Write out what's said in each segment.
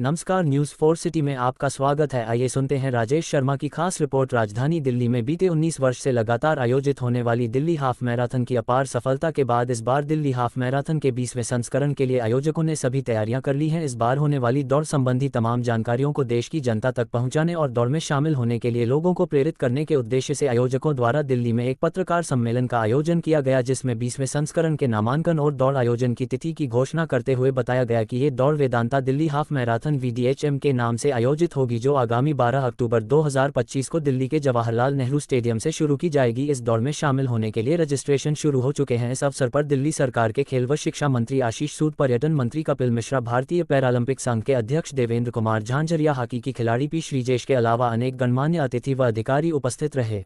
नमस्कार, news 4 city में आपका स्वागत है। आइए सुनते हैं राजेश शर्मा की खास रिपोर्ट। राजधानी दिल्ली में बीते 19 वर्ष से लगातार आयोजित होने वाली दिल्ली हाफ मैराथन की अपार सफलता के बाद इस बार दिल्ली हाफ मैराथन के 20वें संस्करण के लिए आयोजकों ने सभी तैयारियां कर ली हैं। इस बार होने वाली दौड़ संबंधी तमाम जानकारियों को देश की जनता तक पहुंचाने और दौड़ में शामिल होने के लिए लोगों को प्रेरित करने के उद्देश्य से आयोजकों द्वारा दिल्ली में एक पत्रकार सम्मेलन का आयोजन किया गया, जिसमें 20वें संस्करण के नामांकन और दौड़ आयोजन की तिथि की घोषणा करते हुए बताया गया कि ये दौड़ Vedanta Delhi half marathon VDHM के नाम से आयोजित होगी, जो आगामी 12 अक्टूबर 2025 को दिल्ली के जवाहरलाल नेहरू स्टेडियम से शुरू की जाएगी। इस दौड़ में शामिल होने के लिए रजिस्ट्रेशन शुरू हो चुके हैं। इस अवसर पर दिल्ली सरकार के खेल व शिक्षा मंत्री आशीष सूद, पर्यटन मंत्री कपिल मिश्रा, भारतीय पैरालंपिक संघ के अध्यक्ष देवेंद्र कुमार झांझरिया, हॉकी की खिलाड़ी पी श्रीजेश के अलावा अनेक गणमान्य अतिथि व अधिकारी उपस्थित रहे।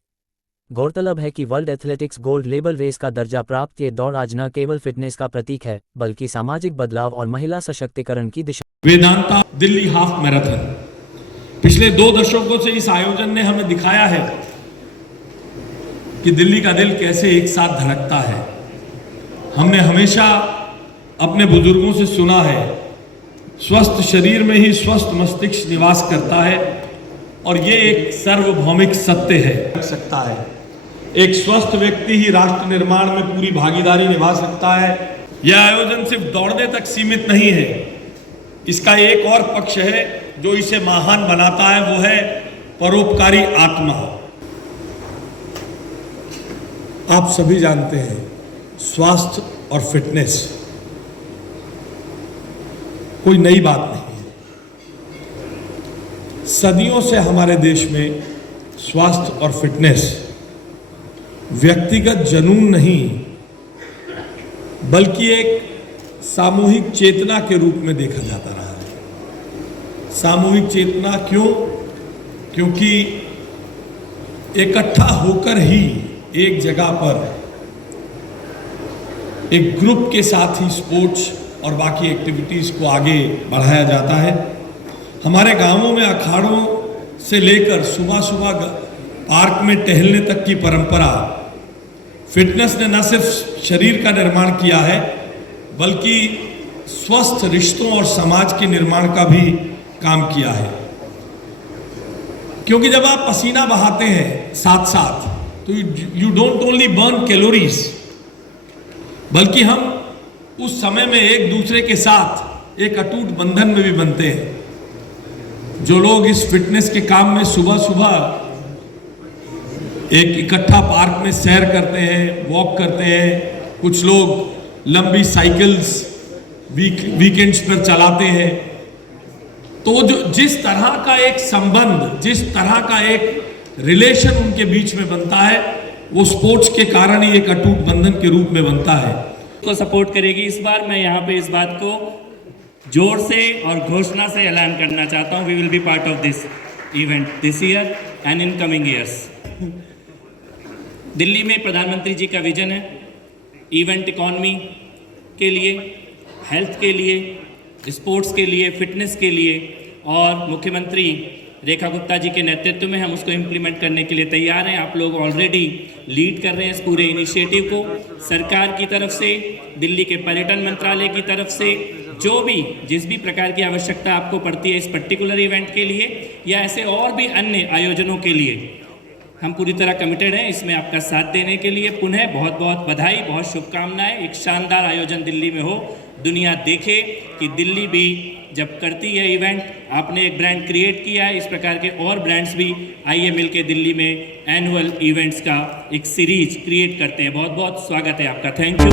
गौरतलब है कि world athletics gold level race का दर्जा प्राप्त ये दौड़ आज न केवल फिटनेस का प्रतीक है, बल्कि सामाजिक बदलाव और महिला सशक्तिकरण की दिशा। वेदांता दिल्ली हाफ मैराथन पिछले 2 दशकों से इस आयोजन ने हमें दिखाया है कि दिल्ली का दिल कैसे एक साथ धड़कता है। हमने हमेशा अपने बुजुर्गों से सुना है, स्वस्थ शरीर में ही स्वस्थ मस्तिष्क निवास करता है, और ये एक सार्वभौमिक सत्य है सकता है। एक स्वस्थ व्यक्ति ही राष्ट्र निर्माण में पूरी भागीदारी निभा सकता है। यह आयोजन सिर्फ दौड़ने तक सीमित नहीं है, इसका एक और पक्ष है जो इसे महान बनाता है, वो है परोपकारी आत्मा। आप सभी जानते हैं, स्वास्थ्य और फिटनेस कोई नई बात नहीं है। सदियों से हमारे देश में स्वास्थ्य और फिटनेस व्यक्तिगत जुनून नहीं, बल्कि एक सामूहिक चेतना के रूप में देखा जाता रहा है। सामूहिक चेतना क्यों? क्योंकि इकट्ठा होकर ही एक जगह पर एक ग्रुप के साथ ही स्पोर्ट्स और बाकी एक्टिविटीज को आगे बढ़ाया जाता है। हमारे गांवों में अखाड़ों से लेकर सुबह सुबह पार्क में टहलने तक की परंपरा फिटनेस ने न सिर्फ शरीर का निर्माण किया है, बल्कि स्वस्थ रिश्तों और समाज के निर्माण का भी काम किया है। क्योंकि जब आप पसीना बहाते हैं साथ साथ, तो you don't only burn calories, बल्कि हम उस समय में एक दूसरे के साथ एक अटूट बंधन में भी बनते हैं। जो लोग इस फिटनेस के काम में सुबह सुबह एक इकट्ठा पार्क में सैर करते हैं, वॉक करते हैं, कुछ लोग लंबी साइकिल्स वीकेंड्स पर चलाते हैं, तो जो जिस तरह का एक संबंध, जिस तरह का एक रिलेशन उनके बीच में बनता है, वो स्पोर्ट्स के कारण ही एक अटूट बंधन के रूप में बनता है। को सपोर्ट करेगी। इस बार मैं यहाँ पे इस बात को जोर से और घोषणा से ऐलान करना चाहता हूँ, we will be part of this event this year and in coming years. Delhi में प्रधानमंत्री जी का विजन है इवेंट इकॉनमी के लिए, हेल्थ के लिए, स्पोर्ट्स के लिए, फिटनेस के लिए, और मुख्यमंत्री रेखा गुप्ता जी के नेतृत्व में हम उसको इम्प्लीमेंट करने के लिए तैयार हैं। आप लोग ऑलरेडी लीड कर रहे हैं इस पूरे इनिशिएटिव को। सरकार की तरफ से, दिल्ली के पर्यटन मंत्रालय की तरफ से जो भी जिस भी प्रकार की आवश्यकता आपको पड़ती है इस पर्टिकुलर इवेंट के लिए या ऐसे और भी अन्य आयोजनों के लिए, हम पूरी तरह कमिटेड हैं इसमें आपका साथ देने के लिए। पुनः बहुत बहुत बधाई, बहुत शुभकामनाएं। एक शानदार आयोजन दिल्ली में हो, दुनिया देखे कि दिल्ली भी जब करती है इवेंट, आपने एक ब्रांड क्रिएट किया है, इस प्रकार के और ब्रांड्स भी आइए मिलके दिल्ली में एनुअल इवेंट्स का एक सीरीज क्रिएट करते हैं। बहुत बहुत स्वागत है आपका, थैंक यू।